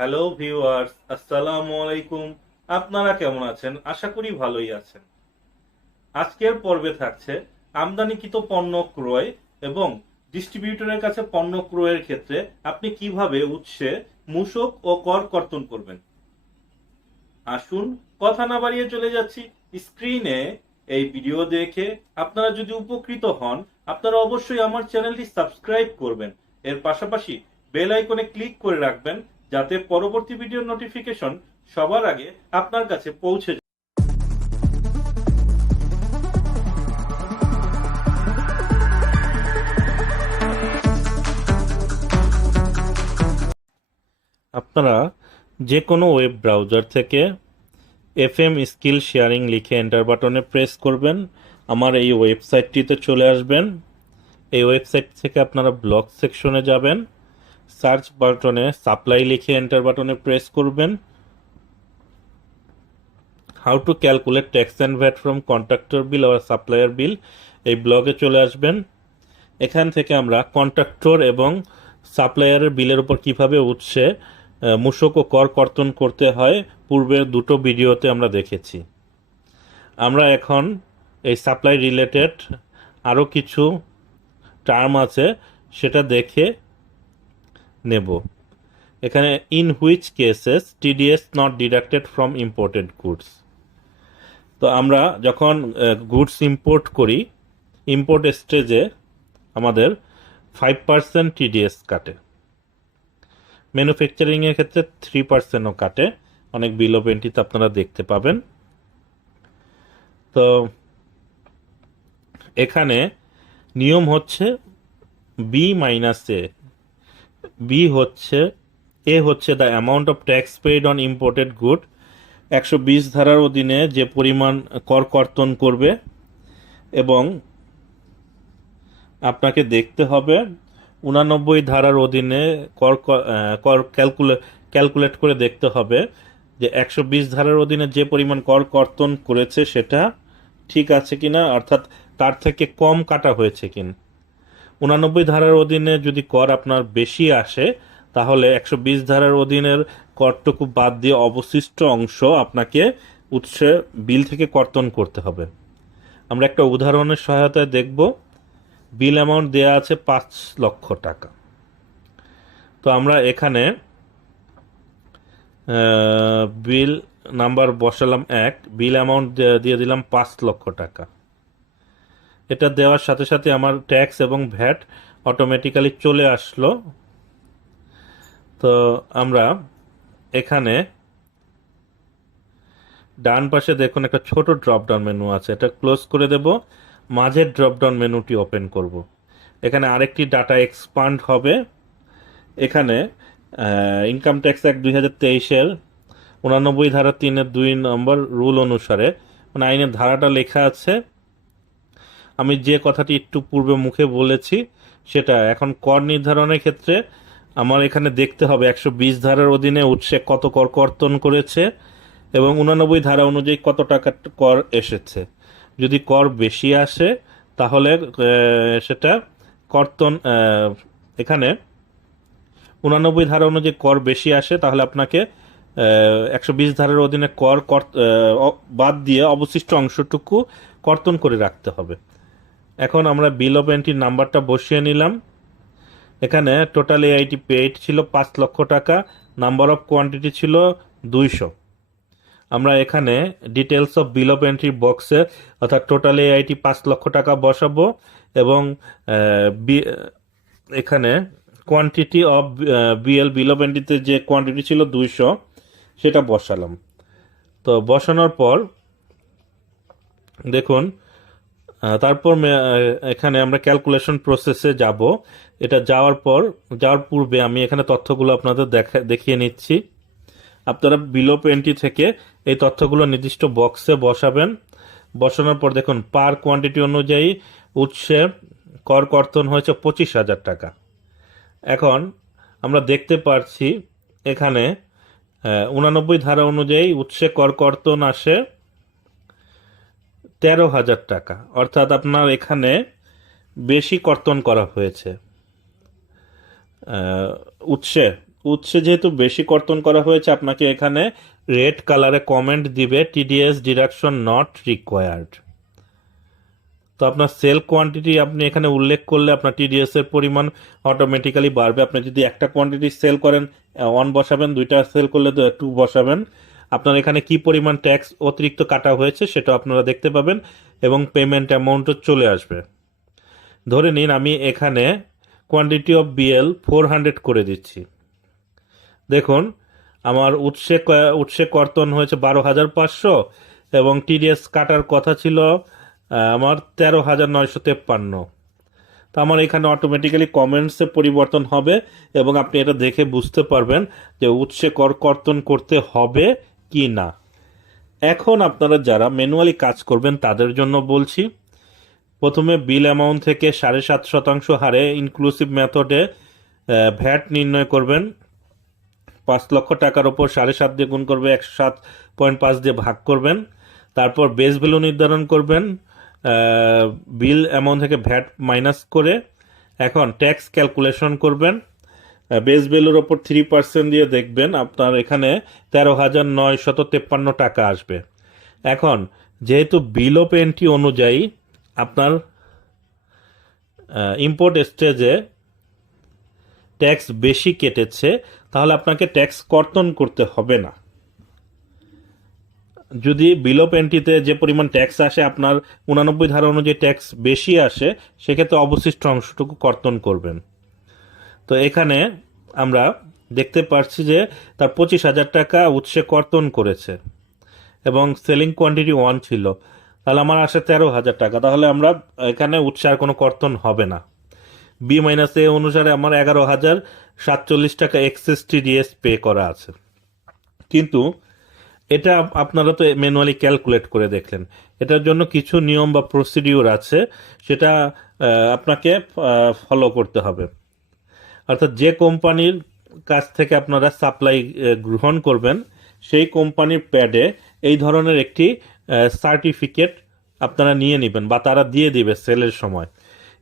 Hello viewers, আসসালামু আলাইকুম। আপনারা কেমন আছেন? আশা করি ভালোই আছেন। আজকের পর্বে থাকছে আমদানিকৃত পণ্য ক্রয় এবং ডিস্ট্রিবিউটরের কাছে পণ্য ক্রয়ের ক্ষেত্রে আপনি কিভাবে উৎসে মূসক ও কর কর্তন করবেন। আসুন কথা না বাড়িয়ে চলে যাচ্ছি স্ক্রিনে। এই ভিডিও দেখে আপনারা যদি উপকৃত হন, আপনারা অবশ্যই আমার চ্যানেলটি সাবস্ক্রাইব করবেন। এর পাশাপাশি বেল আইকনে ক্লিক করে রাখবেন, যাতে পরবর্তী ভিডিওর নোটিফিকেশন সবার আগে আপনার কাছে পৌঁছে যায়। আপনারা যে কোনো ওয়েব ব্রাউজার থেকে FM স্কিল শেয়ারিং লিখে এন্টার বাটনে প্রেস করবেন। আমার এই ওয়েবসাইটটিতে চলে আসবেন। এই ওয়েবসাইট থেকে আপনারা ব্লগ সেকশনে যাবেন। সার্চ বাটনে সাপ্লাই লিখে এন্টার বাটনে প্রেস করবেন। How to calculate tax and VAT from contractor bill or supplier bill, এই ব্লগে চলে আসবেন। এখান থেকে আমরা কন্ট্রাক্টর এবং সাপ্লায়ারের বিলের উপর কিভাবে উৎসে মূসক ও কর কর্তন করতে হয় পূর্বের দুটো ভিডিওতে আমরা দেখেছি। আমরা এখন এই সাপ্লাই রিলেটেড আরও কিছু টার্ম আছে সেটা দেখে নেব। এখানে in which cases TDS not deducted from imported goods. তো আমরা যখন গুডস ইম্পোর্ট করি, ইম্পোর্ট স্টেজে আমাদের 5% TDS কাটে। ম্যানুফ্যাকচারিংয়ের ক্ষেত্রে 3%ও কাটে, অনেক বিল অফ এন্ট্রিতে আপনারা দেখতে পাবেন। তো এখানে নিয়ম হচ্ছে বি মাইনাস এ। বি হচ্ছে, এ হচ্ছে the amount of tax paid on imported good. 120 ধারার অধীনে যে পরিমাণ কর কর্তন করবে, এবং আপনাকে দেখতে হবে 89 ধারার অধীনে কর কর ক্যালকুলেট করে দেখতে হবে যে 120 ধারার অধীনে যে পরিমাণ কর কর্তন করেছে সেটা ঠিক আছে কিনা, অর্থাৎ তার থেকে কম কাটা হয়েছে কিনা। 89 ধারার অধীনে যদি কর আপনার বেশি আসে, তাহলে 120 ধারার অধীনের করটুকু বাদ দিয়ে অবশিষ্ট অংশ আপনাকে উৎসে বিল থেকে কর্তন করতে হবে। আমরা একটা উদাহরণের সহায়তায় দেখব। বিল অ্যামাউন্ট দেয়া আছে 5 লক্ষ টাকা। তো আমরা এখানে বিল নাম্বার বসালাম 1, বিল অ্যামাউন্ট দিয়ে দিলাম 5 লক্ষ টাকা। এটা দেওয়ার সাথে সাথে আমার ট্যাক্স এবং ভ্যাট অটোমেটিক্যালি চলে আসলো। তো আমরা এখানে ডান পাশে দেখুন একটা ছোট ড্রপ ডাউন মেনু আছে, এটা ক্লোজ করে দেব। মাঝের ড্রপ ডাউন মেনুটি ওপেন করব। এখানে আরেকটি ডাটা এক্সপান্ড হবে। এখানে ইনকাম ট্যাক্স অ্যাক্ট 2023-এর 89 ধারা 3-2 নম্বর রুল অনুসারে, মানে আইনের ধারাটা লেখা আছে। আমি যে কথাটি একটু পূর্বে মুখে বলেছি সেটা এখন কর নির্ধারণের ক্ষেত্রে আমার এখানে দেখতে হবে 120 ধারার অধীনে উৎসে কত কর কর্তন করেছে এবং 89 ধারা অনুযায়ী কত টাকা কর এসেছে। যদি কর বেশি আসে তাহলে সেটা কর্তন, এখানে 89 ধারা অনুযায়ী কর বেশি আসে তাহলে আপনাকে 120 ধারার অধীনে কর বাদ দিয়ে অবশিষ্ট অংশটুকু কর্তন করে রাখতে হবে। এখন আমরা বিল অফ এন্ট্রির নাম্বারটা বসিয়ে নিলাম। এখানে টোটাল AIT পেইড ছিল 5 লক্ষ টাকা, নাম্বার অফ কোয়ান্টিটি ছিল 200। আমরা এখানে details of bill of entry বক্সে, অর্থাৎ টোটাল AIT 5 লক্ষ টাকা বসাবো এবং এখানে কোয়ান্টিটি অফ বিল অফ এন্ট্রিতে যে কোয়ান্টিটি ছিল 200 সেটা বসালাম। তো বসানোর পর দেখুন, তারপর এখানে আমরা ক্যালকুলেশন প্রসেসে যাব। এটা যাওয়ার পূর্বে আমি এখানে তথ্যগুলো আপনাদের দেখিয়ে নিচ্ছি। আপনারা বিল অফ এন্ট্রি থেকে এই তথ্যগুলো নির্দিষ্ট বক্সে বসাবেন। বসানোর পর দেখুন পার কোয়ান্টিটি অনুযায়ী উৎসে কর কর্তন হয়েছে 25,000 টাকা। এখন আমরা দেখতে পাচ্ছি এখানে 89 ধারা অনুযায়ী উৎসে কর কর্তন আসে 13,000 টাকা, অর্থাৎ আপনার এখানে বেশি কর্তন করা হয়েছে। উৎসে যেহেতু বেশি কর্তন করা হয়েছে, আপনাকে এখানে রেড কালারে কমেন্ট দিবে টিডিএস ডিডাকশন নট রিকোয়ার্ড। তো আপনার সেল কোয়ান্টিটি আপনি এখানে উল্লেখ করলে আপনার টিডিএস এর পরিমাণ অটোমেটিক্যালি বাড়বে। আপনি যদি একটা কোয়ান্টিটি সেল করেন 1 বসাবেন, 2টা সেল করলে 2 বসাবেন। আপনার এখানে কি পরিমাণ ট্যাক্স অতিরিক্ত কাটা হয়েছে সেটা আপনারা দেখতে পাবেন এবং পেমেন্ট অ্যামাউন্টও চলে আসবে। ধরে নিন আমি এখানে কোয়ান্টিটি অফ বিএল 400 করে দিচ্ছি। দেখুন আমার উৎসে কর্তন হয়েছে 12,500 এবং টিডিএস কাটার কথা ছিল আমার 13,953। তো আমার এখানে অটোমেটিক্যালি কমেন্টসে পরিবর্তন হবে এবং আপনি এটা দেখে বুঝতে পারবেন যে উৎসে কর্তন করতে হবে কি না। এখন আপনারা যারা ম্যানুয়ালি কাজ করবেন তাদের জন্য বলছি, প্রথমে বিল অ্যামাউন্ট থেকে 7.5% হারে ইনক্লুসিভ মেথডে ভ্যাট নির্ণয় করবেন। 5 লক্ষ টাকার উপর 7.5 দিয়ে গুণ করবে, 107.5 দিয়ে ভাগ করবেন। তারপর বেস ভ্যালু নির্ধারণ করবেন বিল অ্যামাউন্ট থেকে ভ্যাট মাইনাস করে। এখন ট্যাক্স ক্যালকুলেশন করবেন, বেস ভ্যালুর ওপর 3% দিয়ে দেখবেন আপনার এখানে 13,953 টাকা আসবে। এখন যেহেতু বিল অফ এন্ট্রি অনুযায়ী আপনার ইম্পোর্ট স্টেজে ট্যাক্স বেশি কেটেছে, তাহলে আপনাকে ট্যাক্স কর্তন করতে হবে না। যদি বিল অফ এন্ট্রিতে যে পরিমাণ ট্যাক্স আসে আপনার 89 ধারা অনুযায়ী ট্যাক্স বেশি আসে, সেক্ষেত্রে অবশিষ্ট অংশটুকু কর্তন করবেন। তো এখানে আমরা দেখতে পাচ্ছি যে তার 25,000 টাকা উৎসে কর্তন করেছে এবং সেলিং কোয়ান্টিটি 1 ছিল, তাহলে আমার আসে 13,000 টাকা। তাহলে আমরা এখানে উৎসে আর কোনো কর্তন হবে না। বি মাইনাস এ অনুসারে আমার 11,047 টাকা এক্সেস টিডিএস পে করা আছে। কিন্তু এটা আপনারা তো ম্যানুয়ালি ক্যালকুলেট করে দেখলেন, এটার জন্য কিছু নিয়ম বা প্রসিডিউর আছে, সেটা আপনাকে ফলো করতে হবে। অর্থাৎ যে কোম্পানির কাছ থেকে আপনারা সাপ্লাই গ্রহণ করবেন সেই কোম্পানির প্যাডে এই ধরনের একটি সার্টিফিকেট আপনারা নিয়ে নেবেন বা তারা দিয়ে দিবে সেলের সময়।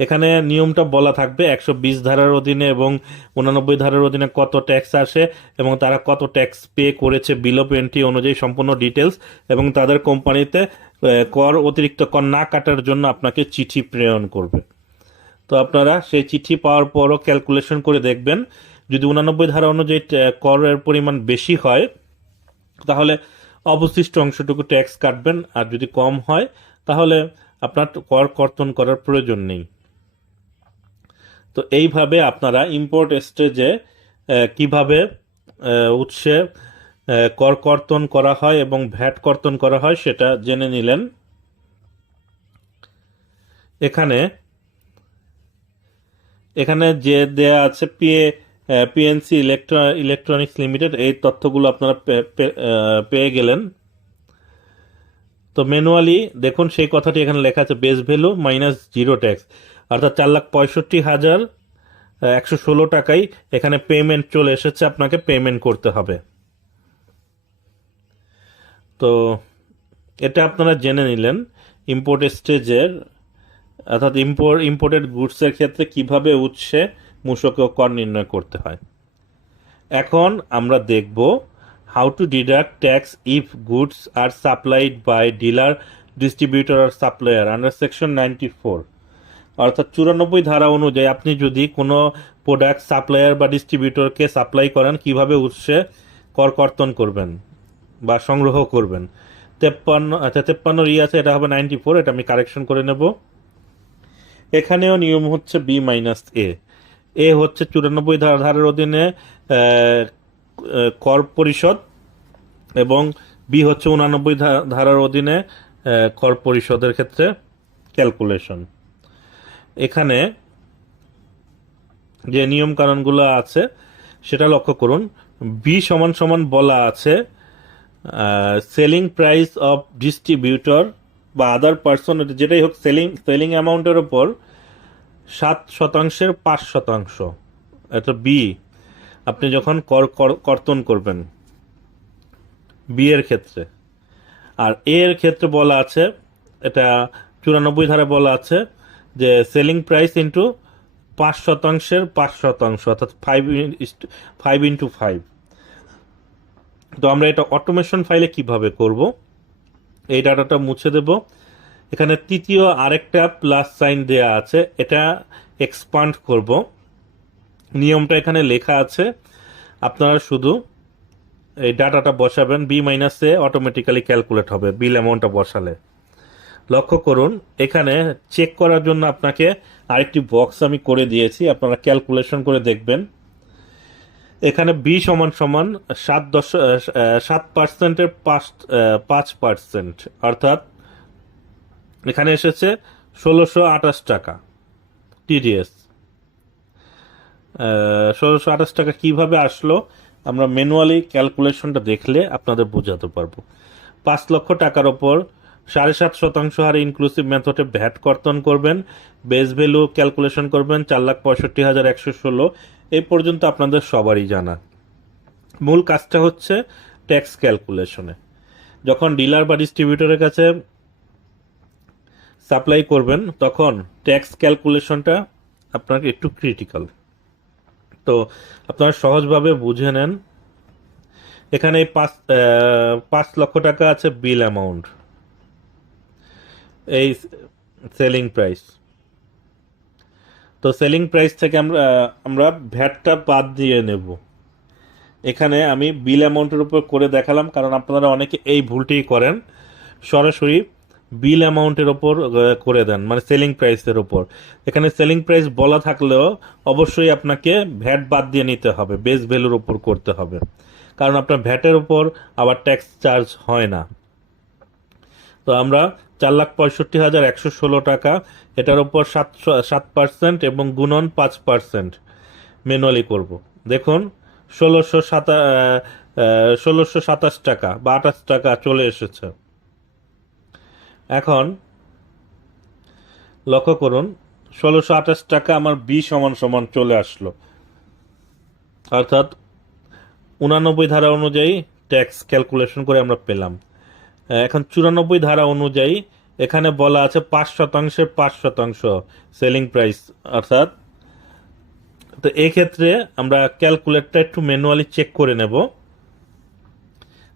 এখানে নিয়মটা বলা থাকবে 120 ধারার অধীনে এবং 89 ধারার অধীনে কত ট্যাক্স আসে এবং তারা কত ট্যাক্স পে করেছে বিল অফ এন্ট্রি অনুযায়ী সম্পূর্ণ ডিটেলস, এবং তাদের কোম্পানিতে কর অতিরিক্ত কর না কাটার জন্য আপনাকে চিঠি প্রেরণ করবে। তো আপনারা সেই চিঠি পাওয়ার পরও ক্যালকুলেশন করে দেখবেন, যদি 89 ধারা অনুযায়ী করের পরিমাণ বেশি হয় তাহলে অবশিষ্ট অংশটুকু ট্যাক্স কাটবেন, আর যদি কম হয় তাহলে আপনার কর কর্তন করার প্রয়োজন নেই। তো এইভাবে আপনারা ইম্পোর্ট স্টেজে কিভাবে উৎসে কর কর্তন করা হয় এবং ভ্যাট কর্তন করা হয় সেটা জেনে নিলেন। এখানে এখানে যে দেয়া আছে পিএনসি ইলেকট্রনিক্স লিমিটেড, এই তথ্যগুলো আপনারা পেয়ে গেলেন। তো ম্যানুয়ালি দেখুন সেই কথাটি এখানে লেখা আছে, বেস ভ্যালু মাইনাস 0 ট্যাক্স, অর্থাৎ 4,65,116 টাকাই এখানে পেমেন্ট চলে এসেছে, আপনাকে পেমেন্ট করতে হবে। তো এটা আপনারা জেনে নিলেন ইম্পোর্ট স্টেজের, অর্থাৎ ইম্পোর্টেড গুডসের ক্ষেত্রে কিভাবে উৎসে মূসক কর নির্ণয় করতে হয়। এখন আমরা দেখব how to deduct tax if goods are supplied by dealer, distributor আর সাপ্লায়ার আন্ডার সেকশন 94। অর্থাৎ 94 ধারা অনুযায়ী আপনি যদি কোনো প্রোডাক্ট সাপ্লায়ার বা ডিস্ট্রিবিউটরকে সাপ্লাই করেন, কিভাবে উৎসে কর কর্তন করবেন বা সংগ্রহ করবেন। 53 আছে, এটা হবে 94, এটা আমি কারেকশন করে নেব। এখানেও নিয়ম হচ্ছে বি মাইনাস এ হচ্ছে 94 ধারার অধীনে কর পরিশোধ এবং বি হচ্ছে 89 ধারার অধীনে কর পরিশোধের ক্ষেত্রে ক্যালকুলেশন। এখানে যে নিয়ম কানুনগুলো আছে সেটা লক্ষ্য করুন। বি সমান সমান বলা আছে সেলিং প্রাইস অফ ডিস্ট্রিবিউটর বা আদার পার্সন, যেটাই হোক, সেলিং অ্যামাউন্টের ওপর 7%-এর 5%, এটা বি আপনি যখন কর্তন করবেন বি এর ক্ষেত্রে। আর এ এর ক্ষেত্রে বলা আছে, এটা 94 ধারা বলা আছে যে সেলিং প্রাইস ইন্টু 5%-এর 5%, অর্থাৎ 5 × 5। তো আমরা এটা অটোমেশন ফাইলে কিভাবে করব, এই ডাটাটা মুছে দেব। এখানে তৃতীয় আরেকটা প্লাস সাইন দেয়া আছে, এটা এক্সপান্ড করব। নিয়মটা এখানে লেখা আছে, আপনারা শুধু এই ডাটাটা বসাবেন, বি মাইনাস এ অটোমেটিক্যালি ক্যালকুলেট হবে বিল অ্যামাউন্টটা বসালে। লক্ষ্য করুন, এখানে চেক করার জন্য আপনাকে আরেকটি বক্স আমি করে দিয়েছি, আপনারা ক্যালকুলেশন করে দেখবেন। এখানে বি সমান সমান 7%-এর 5%, অর্থাৎ এখানে এসেছে 1628 টাকা টিডিএস। 1628 টাকা কিভাবে আসলো, আমরা ম্যানুয়ালি ক্যালকুলেশনটা দেখলে আপনাদের বোঝাতে পারবো। 5 লক্ষ টাকার ওপর 7.5% হারে ইনক্লুসিভ মেথডে ভ্যাট কর্তন করবেন, বেস ভ্যালু ক্যালকুলেশন করবেন 4,65,116। এই পর্যন্ত আপনাদের সবারই জানা। মূল কাজটা হচ্ছে ট্যাক্স ক্যালকুলেশনে। যখন ডিলার বা ডিস্ট্রিবিউটরের কাছে সাপ্লাই করবেন তখন ট্যাক্স ক্যালকুলেশনটা আপনাকে একটু ক্রিটিক্যাল। তো আপনারা সহজভাবে বুঝে নেন। এখানে 5 লক্ষ টাকা আছে বিল অ্যামাউন্ট, এই সেলিং প্রাইস। তো সেলিং প্রাইস থেকে আমরা ভ্যাটটা বাদ দিয়ে নেব। এখানে আমি বিল অ্যামাউন্টের উপর করে দেখালাম, কারণ আপনারা অনেকে এই ভুলটি করেন, সরাসরি বিল অ্যামাউন্টের ওপর করে দেন, মানে সেলিং প্রাইসের ওপর। এখানে সেলিং প্রাইস বলা থাকলেও অবশ্যই আপনাকে ভ্যাট বাদ দিয়ে নিতে হবে, বেস ভ্যালুর ওপর করতে হবে, কারণ আপনার ভ্যাটের ওপর আবার ট্যাক্স চার্জ হয় না। তো আমরা 4,65,116 টাকা, এটার উপর 7% এবং গুণন 5% ম্যানুয়ালি করব। দেখুন 1627 টাকা বা 28 টাকা চলে এসেছে। এখন লক্ষ্য করুন 1628 টাকা আমার বি সমান সমান চলে আসলো, অর্থাৎ 89 ধারা অনুযায়ী ট্যাক্স ক্যালকুলেশন করে আমরা পেলাম। এখন 94 ধারা অনুযায়ী এখানে বলা আছে 5%-এর 5% সেলিং প্রাইস, অর্থাৎ তো এই ক্ষেত্রে আমরা ক্যালকুলেটরটা একটু ম্যানুয়ালি চেক করে নেব।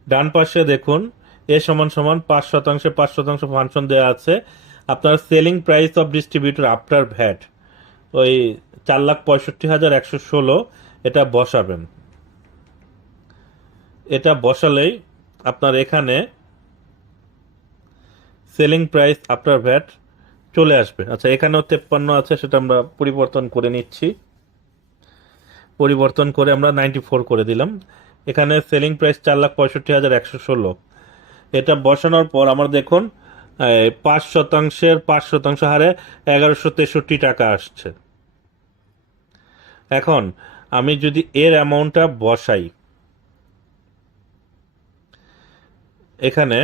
ডান পাশে দেখুন এ সমান সমান 5%-এর 5% ফাংশন দেওয়া আছে। আপনার selling price of distributor after VAT ওই 4,65,116 এটা বসাবেন। এটা বসালেই আপনার এখানে সেলিং প্রাইস আফটার ভ্যাট চলে আসবে। আচ্ছা, এখানেও 53 আছে, সেটা আমরা পরিবর্তন করে নিচ্ছি। পরিবর্তন করে আমরা 94 করে দিলাম। এখানে সেলিং প্রাইস 4,65,116। এটা বসানোর পর আমরা দেখুন 5%-এর 5% হারে 1163 টাকা আসছে। এখন আমি যদি এর অ্যামাউন্টটা বসাই, এখানে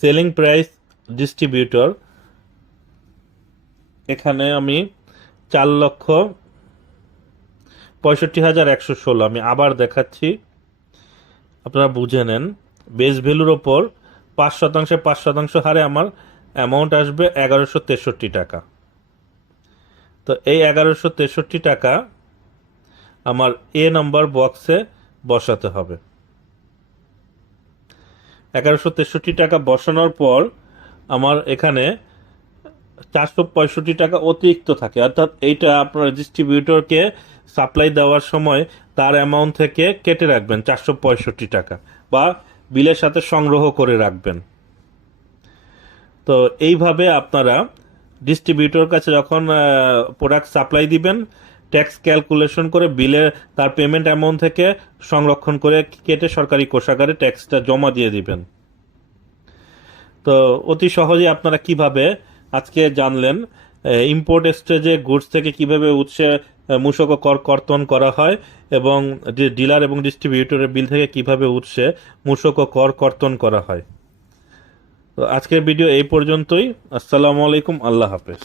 সেলিং প্রাইস ডিস্ট্রিবিউটর, এখানে আমি 4,65,116 আমি আবার দেখাচ্ছি, আপনারা বুঝে নেন। বেস ভ্যালুর ওপর 5%-এর 5% হারে আমার অ্যামাউন্ট আসবে 1163 টাকা। তো এই 1163 টাকা আমার এ নাম্বার বক্সে বসাতে হবে। 1163 টাকা বসানোর পর আমার এখানে 465 টাকা অতিরিক্ত থাকে, অর্থাৎ এইটা আপনার ডিস্ট্রিবিউটরকে সাপ্লাই দেওয়ার সময় তার অ্যামাউন্ট থেকে কেটে রাখবেন 465 টাকা, বা বিলের সাথে সংগ্রহ করে রাখবেন। তো এইভাবে আপনারা ডিস্ট্রিবিউটর কাছে যখন প্রোডাক্ট সাপ্লাই দিবেন, ট্যাক্স ক্যালকুলেশন করে বিলে তার পেমেন্ট অ্যামাউন্ট থেকে সংরক্ষণ করে কেটে সরকারি কোষাগারে ট্যাক্সটা জমা দিয়ে দিবেন। তো অতি সহজে আপনারা কিভাবে আজকে জানলেন ইম্পোর্ট স্টেজে গুডস থেকে কিভাবে উৎসে মূসক কর কর্তন করা হয়, এবং ডিলার এবং ডিস্ট্রিবিউটরের বিল থেকে কিভাবে উৎসে মূসক কর কর্তন করা হয়। তো আজকের ভিডিও এই পর্যন্তই। আসসালামু আলাইকুম, আল্লাহ হাফেজ।